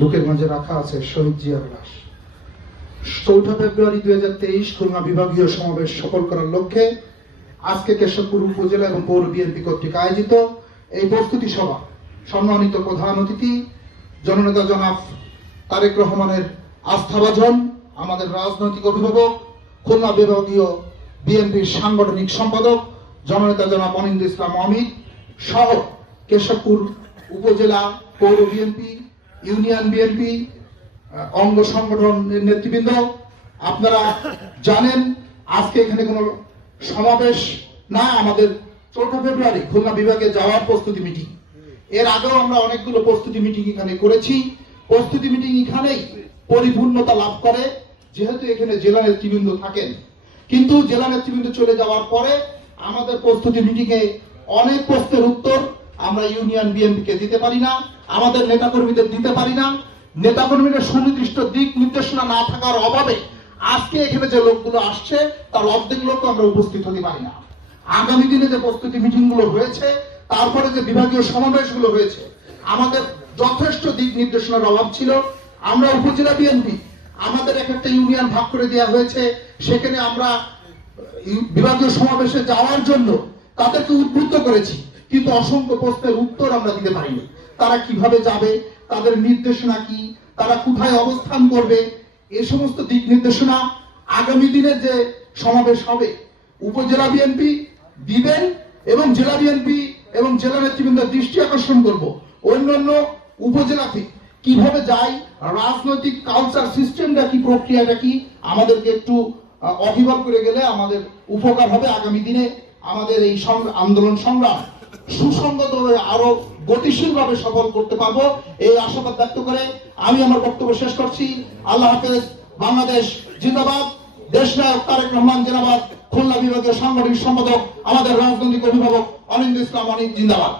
বুকের মাঝে রাখা আছে শহীদ জিয়ার লাশ। 4 ফেব্রুয়ারি 2023 খুলনা বিভাগীয় সমাবেশ সফল করার লক্ষ্যে আজকে কেশবপুর উপজেলা এবং পৌর বিএনপি কর্তৃক আয়োজিত এই প্রস্তুতি সভা সম্মানিত প্রধান অতিথি জননেতা জনাব তারেক রহমানের আস্থাভাজন, আমাদের রাজনৈতিক অভিভাবক, খুলনা বিভাগীয় বিএনপির সাংগঠনিক সম্পাদক জননেতা জনাব অনিন্দ ইসলাম অমিত সহ কেশবপুর উপজেলা পৌর বিএনপি, ইউনিয়ন বিএনপি, অঙ্গ সংগঠনের নেতৃবৃন্দ, আপনারা জানেন আজকে এখানে কোনো সমাবেশ না, আমাদের 4 ফেব্রুয়ারি খুলনা বিভাগে যাওয়ার প্রস্তুতি মিটিং। এর আগেও আমরা অনেকগুলো প্রস্তুতি মিটিং এখানে করেছি। প্রস্তুতি মিটিং এখানেই পরিপূর্ণতা লাভ করে যেহেতু এখানে জেলা নেতৃবৃন্দ থাকেন। কিন্তু জেলা নেতৃবৃন্দ চলে যাওয়ার পরে আমাদের প্রস্তুতি মিটিং এ অনেক প্রশ্নের উত্তর আমরা ইউনিয়ন বিএনপি কে দিতে পারি না, আমাদের নেতাকর্মীদের দিতে পারি না। নেতাকর্মীদের সুনির্দিষ্ট দিক নির্দেশনা না থাকার অভাবে আজকে এখানে যে লোকগুলো আসছে তার অর্ধেক লোক আমরা উপস্থিত হতে পারি না। আগামী দিনে যে প্রস্তুতি মিটিং গুলো হয়েছে, তারপরে যে বিভাগীয় সমাবেশগুলো হয়েছে, আমাদের যথেষ্ট দিক নির্দেশনার অভাব ছিল। আমরা উপজেলা বিএনপি আমাদের একটা ইউনিয়ন ভাগ করে দেওয়া হয়েছে, সেখানে আমরা বিভাগীয় সমাবেশে যাওয়ার জন্য তাদেরকে উদ্বুদ্ধ করেছি, কিন্তু অসংখ্য প্রশ্নের উত্তর আমরা দিতে পারিনি। তারা কিভাবে যাবে, তাদের নির্দেশনা কি, তারা কোথায় অবস্থান করবে, এই সমস্ত দিক নির্দেশনা আগামী দিনের যে সমাবেশ হবে উপজেলা বিএনপি দিবেন এবং জেলা বিএনপি এবং জেলা নেতৃবৃন্দের দৃষ্টি আকর্ষণ করব অন্যান্য উপজেলাতে কিভাবে যায়, রাজনৈতিক কালচার সিস্টেমটা কি, প্রক্রিয়াটা কি, আমাদেরকে একটু অভিভাব করে গেলে আমাদের উপকার হবে। আগামী দিনে আমাদের এই আন্দোলন সংগ্রাম সুসংগতভাবে আরো গতিশীল ভাবে সফল করতে পারবো এই আশাবাদ ব্যক্ত করে আমি আমার বক্তব্য শেষ করছি। আল্লাহ হাফেজ। বাংলাদেশ জিন্দাবাদ। দেশনায়ক তারেক রহমান জিন্দাবাদ। খুলনা বিভাগীয় সাংগঠনিক সম্পাদক আমাদের রাজনৈতিক অভিভাবক অনিন্দ ইসলাম অনিন্দ জিন্দাবাদ।